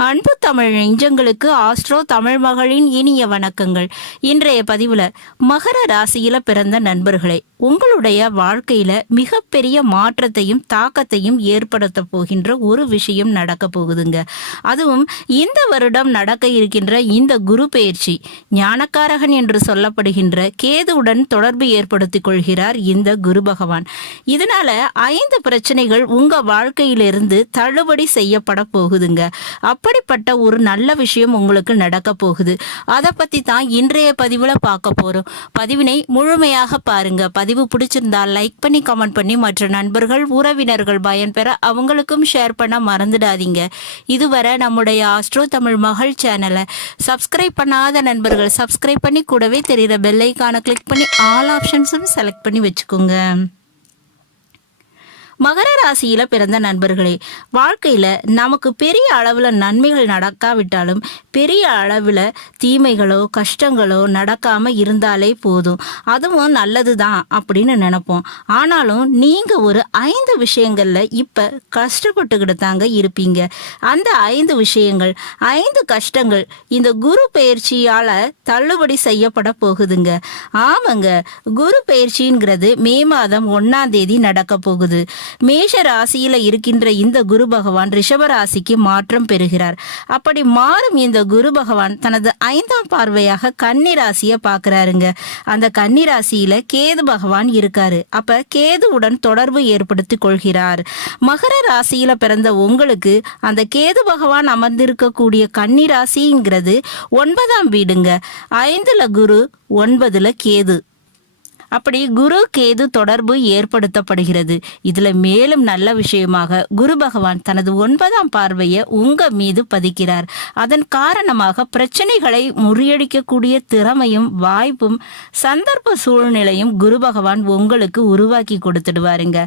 அன்பு தமிழ் நெஞ்சங்களுக்கு ஆஸ்ட்ரோ தமிழ் மகளின் இனிய வணக்கங்கள். இன்றைய பதிவுல மகர ராசியில பிறந்த நண்பர்களே உங்களுடைய வாழ்க்கையில மிகப்பெரிய மாற்றத்தையும் தாக்கத்தையும் ஏற்படுத்த போகின்ற ஒரு விஷயம் நடக்க போகுதுங்க. அதுவும் இந்த வருடம் நடக்க இருக்கின்ற இந்த குரு பயிற்சி ஞானக்காரகன் என்று சொல்லப்படுகின்ற கேதுவுடன் தொடர்பு ஏற்படுத்திக் கொள்கிறார் இந்த குரு பகவான். இதனால ஐந்து பிரச்சனைகள் உங்க வாழ்க்கையிலிருந்து தள்ளுபடி செய்யப்பட போகுதுங்க. அப்படிப்பட்ட ஒரு நல்ல விஷயம் உங்களுக்கு நடக்க போகுது. அதை பத்தி தான் இன்றைய பதிவுல பார்க்க போறோம். பதிவினை முழுமையாக பாருங்க. பதிவு பிடிச்சிருந்தா லைக் பண்ணி கமெண்ட் பண்ணி மற்ற நண்பர்கள் உறவினர்கள் பயன்பெற அவங்களுக்கும் ஷேர் பண்ண மறந்துடாதீங்க. இதுவரை நம்முடைய ஆஸ்ட்ரோ தமிழ் மகள் சேனலை சப்ஸ்கிரைப் பண்ணாத நண்பர்கள் சப்ஸ்கிரைப் பண்ணி கூடவே தெரிகிற பெல்லைக்கான கிளிக் பண்ணி ஆல் ஆப்ஷன்ஸும் செலக்ட் பண்ணி வச்சுக்கோங்க. மகர ராசியில பிறந்த நண்பர்களே வாழ்க்கையில நமக்கு பெரிய அளவுல நன்மைகள் நடக்காவிட்டாலும் பெரிய அளவுல தீமைகளோ கஷ்டங்களோ நடக்காம இருந்தாலே போதும். அதுவும் நல்லதுதான் அப்படின்னு நினைப்போம். ஆனாலும் நீங்க ஒரு ஐந்து விஷயங்கள்ல இப்ப கஷ்டப்பட்டுக்கிட்டு தாங்க இருப்பீங்க. அந்த ஐந்து விஷயங்கள் ஐந்து கஷ்டங்கள் இந்த குரு பயிற்சியால தள்ளுபடி செய்யப்பட போகுதுங்க. ஆமாங்க குரு பயிற்சிங்கிறது மே மாதம் ஒன்னாம் தேதி நடக்க போகுது. மேஷ ராசியில இருக்கின்ற இந்த குரு பகவான் ரிஷப ராசிக்கு மாற்றம் பெறுகிறார். அப்படி மாறும் இந்த குரு பகவான் தனது ஐந்தாம் பார்வையாக கன்னி ராசியை பார்க்கறாருங்க. அந்த கன்னி ராசியில கேது பகவான் இருக்காரு. அப்ப கேதுவுடன் தொடர்பு ஏற்படுத்திக் கொள்கிறார். மகர ராசியில பிறந்த உங்களுக்கு அந்த கேது பகவான் அமர்ந்திருக்கக்கூடிய கன்னி ராசிங்கிறது ஒன்பதாம் வீடுங்க. ஐந்துல குரு ஒன்பதுல கேது. அப்படி குரு கேது தொடர்பு ஏற்படுத்தப்படுகிறது. இதுல மேலும் நல்ல விஷயமாக குரு பகவான் தனது ஒன்பதாம் பார்வையை உங்க மீது பதிக்கிறார். அதன் காரணமாக பிரச்சனைகளை முறியடிக்கக்கூடிய திறமையும் வாய்ப்பும் சந்தர்ப்ப சூழ்நிலையும் குரு பகவான் உங்களுக்கு உருவாக்கி கொடுத்துடுவாருங்க.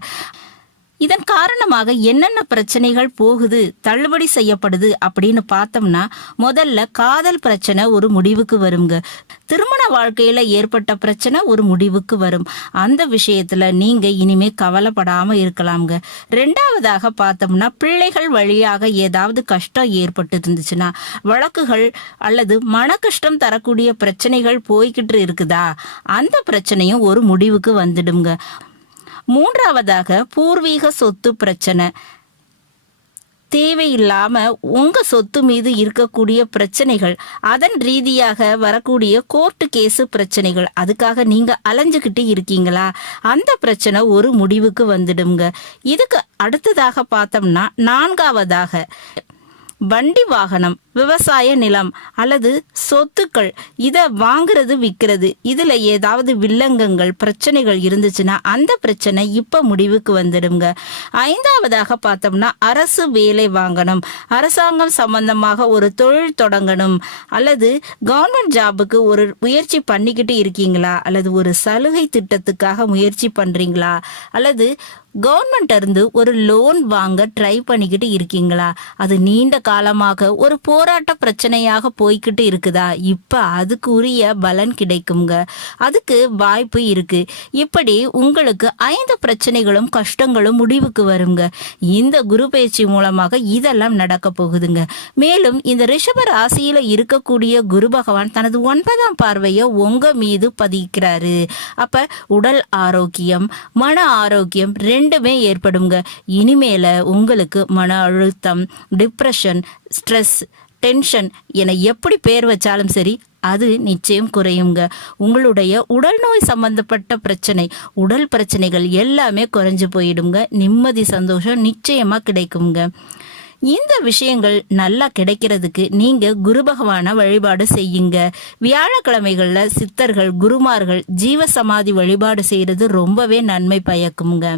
இதன் காரணமாக என்னென்ன பிரச்சனைகள் போகுது தள்ளுபடி செய்யப்படுது அப்படின்னு பார்த்தோம்னா முதல்ல காதல் பிரச்சனை ஒரு முடிவுக்கு வருங்க. திருமண வாழ்க்கையில ஏற்பட்ட பிரச்சனை ஒரு முடிவுக்கு வரும். அந்த விஷயத்துல நீங்க இனிமே கவலைப்படாம இருக்கலாம்ங்க. ரெண்டாவதாக பார்த்தோம்னா பிள்ளைகள் வழியாக ஏதாவது கஷ்டம் ஏற்பட்டு இருந்துச்சுன்னா வழக்குகள் அல்லது மன கஷ்டம் தரக்கூடிய பிரச்சனைகள் போய்கிட்டு இருக்குதா? அந்த பிரச்சனையும் ஒரு முடிவுக்கு வந்துடுங்க மூன்றாவதாக பூர்வீக சொத்து பிரச்சனை. தேவையில்லாம உங்க சொத்து மீது இருக்கக்கூடிய பிரச்சனைகள் அதன் ரீதியாக வரக்கூடிய கோர்ட்டு கேஸு பிரச்சனைகள் அதுக்காக நீங்க அலைஞ்சுக்கிட்டு இருக்கீங்களா? அந்த பிரச்சனை ஒரு முடிவுக்கு வந்துடுங்க இதுக்கு அடுத்ததாக பார்த்தோம்னா நான்காவதாக வண்டி வாகனம் விவசாய நிலம் அல்லது சொத்துக்கள் இதை வாங்குறது விற்கிறது இதில் ஏதாவது வில்லங்கங்கள் பிரச்சனைகள் இருந்துச்சுன்னா அந்த பிரச்சனை இப்போ முடிவுக்கு வந்துடுங்க. ஐந்தாவதாக பார்த்தோம்னா அரசு வேலை வாங்கணும். அரசாங்கம் சம்பந்தமாக ஒரு தொழில் தொடங்கணும். அல்லது கவர்மெண்ட் ஜாபுக்கு ஒரு முயற்சி பண்ணிக்கிட்டு இருக்கீங்களா? அல்லது ஒரு சலுகை திட்டத்துக்காக முயற்சி பண்ணுறீங்களா அல்லது கவர்மெண்ட் இருந்து ஒரு லோன் வாங்க ட்ரை பண்ணிக்கிட்டு இருக்கீங்களா? அது நீண்ட காலமாக ஒரு போராட்ட பிரச்சனையாக போய்கிட்டு இருக்குதா? இப்போ அதுக்கு உரிய பலன் கிடைக்குங்க அதுக்கு வாய்ப்பு இருக்கு. இப்படி உங்களுக்கு ஐந்து பிரச்சனைகளும் கஷ்டங்களும் முடிவுக்கு வருங்க. இந்த குரு பயிற்சி மூலமாக இதெல்லாம் நடக்க போகுதுங்க. மேலும் இந்த ரிஷப ராசியில இருக்கக்கூடிய குரு பகவான் தனது ஒன்பதாம் பார்வையை உங்க மீது பதிக்கிறாரு. அப்ப உடல் ஆரோக்கியம் மன ஆரோக்கியம் ரெண்டுமே ஏற்படுங்க. இனிமேல உங்களுக்கு மன அழுத்தம் டிப்ரெஷன் ஸ்ட்ரெஸ் டென்ஷன் என எப்படி பேர் வச்சாலும் சரி அது நிச்சயம் குறையுங்க. உங்களுடைய உடல் நோய் சம்பந்தப்பட்ட பிரச்சனை உடல் பிரச்சனைகள் எல்லாமே குறைஞ்சு போயிடுங்க. நிம்மதி சந்தோஷம் நிச்சயமா கிடைக்குங்க. இந்த விஷயங்கள் நல்லா கிடைக்கிறதுக்கு நீங்க குரு பகவான வழிபாடு செய்யுங்க. வியாழக்கிழமைகள்ல சித்தர்கள் குருமார்கள் ஜீவ சமாதி வழிபாடு செய்யறது ரொம்பவே நன்மை பயக்குங்க.